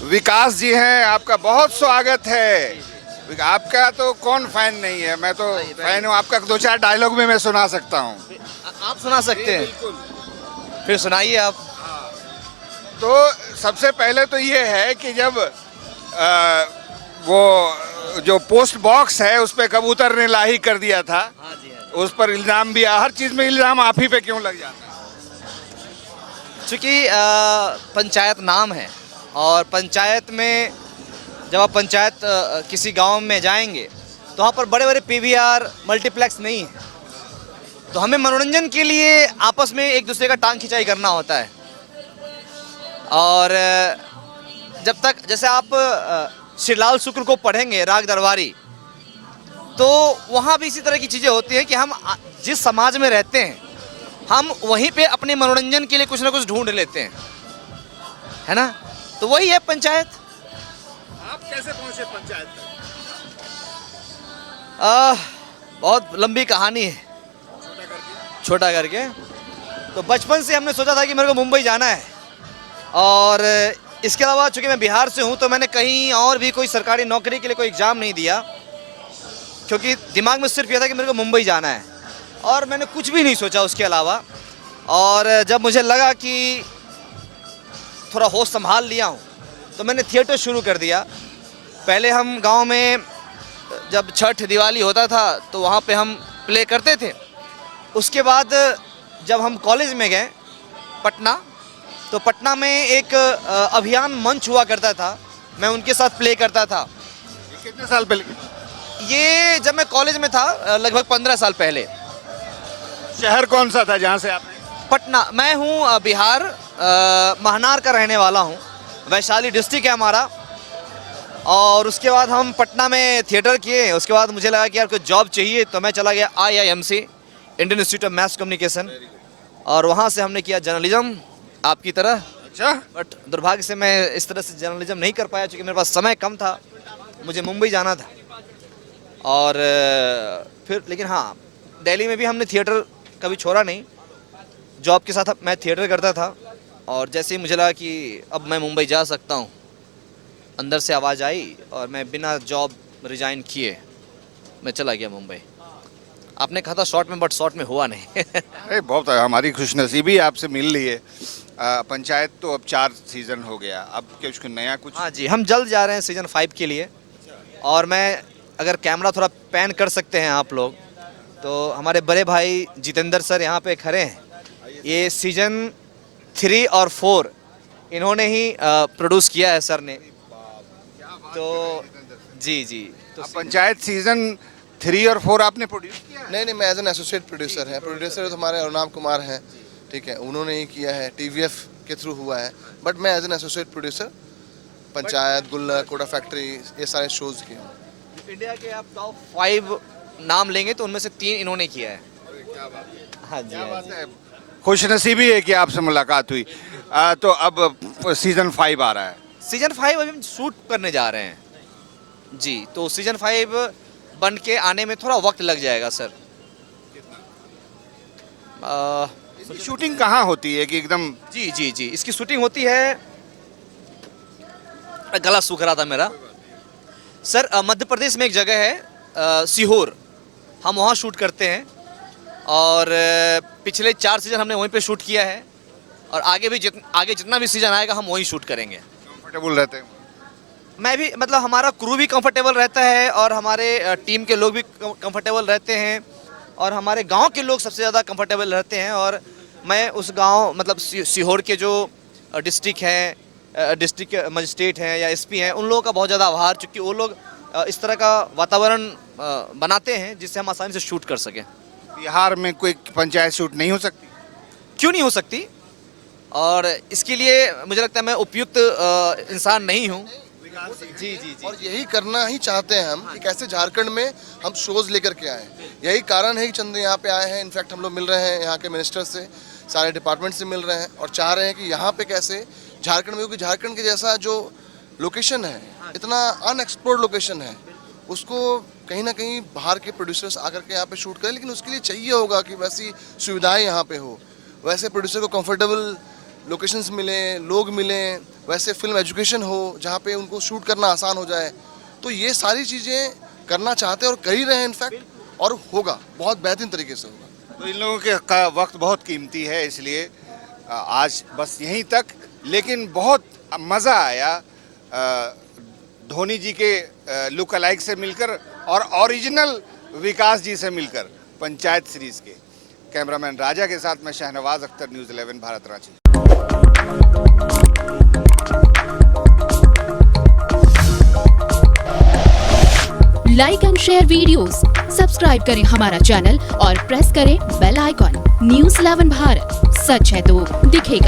विकास जी हैं, आपका बहुत स्वागत है। आपका तो कौन फैन नहीं है, मैं तो फैन हूँ आपका। दो चार डायलॉग भी मैं सुना सकता हूँ। आप सुना सकते हैं? बिल्कुल। फिर सुनाइए आप। तो सबसे पहले तो ये है कि जब वो जो पोस्ट बॉक्स है उस पर कबूतर ने लाही कर दिया था, हाँ जी, हाँ उस पर इल्जाम भी हर चीज में इल्जाम आप ही पे क्यों लग जाता है? जी। चूंकि पंचायत नाम है, और पंचायत में जब आप पंचायत किसी गांव में जाएंगे तो वहाँ पर बड़े बड़े पीवीआर मल्टीप्लेक्स नहीं है। तो हमें मनोरंजन के लिए आपस में एक दूसरे का टांग खिंचाई करना होता है। और जब तक जैसे आप श्रीलाल शुक्ल को पढ़ेंगे राग दरबारी, तो वहाँ भी इसी तरह की चीज़ें होती हैं कि हम जिस समाज में रहते हैं हम वहीं पे अपने मनोरंजन के लिए कुछ ना कुछ ढूंढ लेते हैं, है ना। तो वही है पंचायत। आप कैसे पहुंचे पंचायत तक? आ, बहुत लंबी कहानी है, छोटा करके। तो बचपन से हमने सोचा था कि मेरे को मुंबई जाना है, और इसके अलावा चूंकि मैं बिहार से हूँ तो मैंने कहीं और भी कोई सरकारी नौकरी के लिए कोई एग्ज़ाम नहीं दिया, क्योंकि दिमाग में सिर्फ यह था कि मेरे को मुंबई जाना है, और मैंने कुछ भी नहीं सोचा उसके अलावा। और जब मुझे लगा कि थोड़ा होश संभाल लिया हूँ तो मैंने थिएटर शुरू कर दिया। पहले हम गांव में जब छठ दिवाली होता था तो वहाँ पे हम प्ले करते थे। उसके बाद जब हम कॉलेज में गए पटना, तो पटना में एक अभियान मंच हुआ करता था, मैं उनके साथ प्ले करता था। ये कितने साल पहले? ये जब मैं कॉलेज में था, लगभग 15 साल पहले। शहर कौन सा था जहाँ से आपने? पटना। मैं हूँ बिहार, महनार का रहने वाला हूँ। वैशाली डिस्ट्रिक्ट है हमारा। और उसके बाद हम पटना में थिएटर किए। उसके बाद मुझे लगा कि यार कोई जॉब चाहिए, तो मैं चला गया IIMC, Indian institute of mass communication, और वहाँ से हमने किया जर्नलिज्म आपकी तरह। अच्छा। बट दुर्भाग्य से मैं इस तरह से जर्नलिज्म नहीं कर पाया, क्योंकि मेरे पास समय कम था, मुझे मुंबई जाना था। और फिर लेकिन हाँ, दिल्ली में भी हमने थिएटर कभी छोड़ा नहीं। जॉब के साथ मैं थिएटर करता था, और जैसे ही मुझे लगा कि अब मैं मुंबई जा सकता हूँ, अंदर से आवाज़ आई और मैं बिना जॉब रिजाइन किए मैं चला गया मुंबई। आपने कहा था शॉर्ट में, बट शॉर्ट में हुआ नहीं। अरे बहुत हमारी खुशनसीबी आपसे मिल रही है। पंचायत तो अब 4 सीजन हो गया, अब क्या उसको नया कुछ? हाँ जी, हम जल्द जा रहे हैं सीजन 5 के लिए। और मैं, अगर कैमरा थोड़ा पैन कर सकते हैं आप लोग, तो हमारे बड़े भाई जितेंद्र सर यहाँ पे खड़े हैं। ये सीजन 3 और 4 इन्होंने ही प्रोड्यूस किया है सर ने। तो जी जी। तो पंचायत सीजन 3 और 4 आपने प्रोड्यूस किया है? नहीं नहीं, मैं एज एन एसोसिएट प्रोड्यूसर है। प्रोड्यूसर तो हमारे अरुणाम कुमार हैं, ठीक है, उन्होंने ही किया है, TVF के थ्रू हुआ है। बट मैं as an associate producer Panchayat, Gullak, Kota factory, ये सारे शोज किए हैं। इंडिया के आप टॉप 5 नाम लेंगे तो उनमें से 3 इन्होंने किया है। हाँ जी, हाँ जी। खुशनसीबी है कि आपसे मुलाकात हुई। तो अब सीजन 5 आ रहा है। सीजन 5 अभी हम शूट करने जा रहे हैं जी। तो सीजन 5 बन के आने में थोड़ा वक्त लग जाएगा सर। इसकी शूटिंग कहाँ होती है कि एकदम? जी जी जी, इसकी शूटिंग होती है, गला सूख रहा था मेरा सर। मध्य प्रदेश में एक जगह है सीहोर, हम वहाँ शूट करते हैं। और पिछले 4 सीजन हमने वहीं पे शूट किया है, और आगे भी आगे जितना भी सीजन आएगा हम वहीं शूट करेंगे। कंफर्टेबल रहते हैं? मैं भी, मतलब हमारा क्रू भी कंफर्टेबल रहता है, और हमारे टीम के लोग भी कंफर्टेबल रहते हैं, और हमारे गांव के लोग सबसे ज़्यादा कंफर्टेबल रहते हैं। और मैं उस गांव, मतलब सीहोर के जो डिस्ट्रिक्ट हैं, डिस्ट्रिक्ट मजिस्ट्रेट हैं या SP हैं, उन लोगों का बहुत ज़्यादा आभार, चूँकि वो लोग इस तरह का वातावरण बनाते हैं जिससे हम आसानी से शूट कर सकें। बिहार में कोई पंचायत शूट नहीं हो सकती? क्यों नहीं हो सकती? और इसके लिए मुझे लगता है मैं उपयुक्त इंसान नहीं हूँ। जी जी जी। और यही करना ही चाहते हैं हम, कि कैसे झारखंड में हम शोज लेकर के आए। यही कारण है कि चंद्र यहाँ पे आए हैं। इनफैक्ट हम लोग मिल रहे हैं यहाँ के मिनिस्टर से, सारे डिपार्टमेंट से मिल रहे हैं, और चाह रहे हैं कि यहाँ पे कैसे झारखंड में, क्योंकि झारखंड के जैसा जो लोकेशन है, इतना अनएक्सप्लोर्ड लोकेशन है, उसको कहीं ना कहीं बाहर के प्रोड्यूसर्स आकर के यहाँ पे शूट करें। लेकिन उसके लिए चाहिए होगा कि वैसी सुविधाएं यहाँ पे हो, वैसे प्रोड्यूसर को कंफर्टेबल लोकेशंस मिले, लोग मिले, वैसे फिल्म एजुकेशन हो जहाँ पे उनको शूट करना आसान हो जाए। तो ये सारी चीज़ें करना चाहते हैं और कर ही रहे हैं इनफैक्ट, और होगा, बहुत बेहतरीन तरीके से होगा। तो इन लोगों के का वक्त बहुत कीमती है, इसलिए आज बस यहीं तक। लेकिन बहुत मज़ा आया धोनी जी के लुक अलाइक से मिलकर और ओरिजिनल विकास जी से मिलकर पंचायत सीरीज़ के। कैमरामैन राजा के साथ मैं Shahnawaz Akhtar, news 11 Bharat Ranchi. Like and share videos, subscribe करें हमारा चैनल और प्रेस करें बेल आइकॉन। न्यूज़ 11 भारत, सच है तो दिखेगा।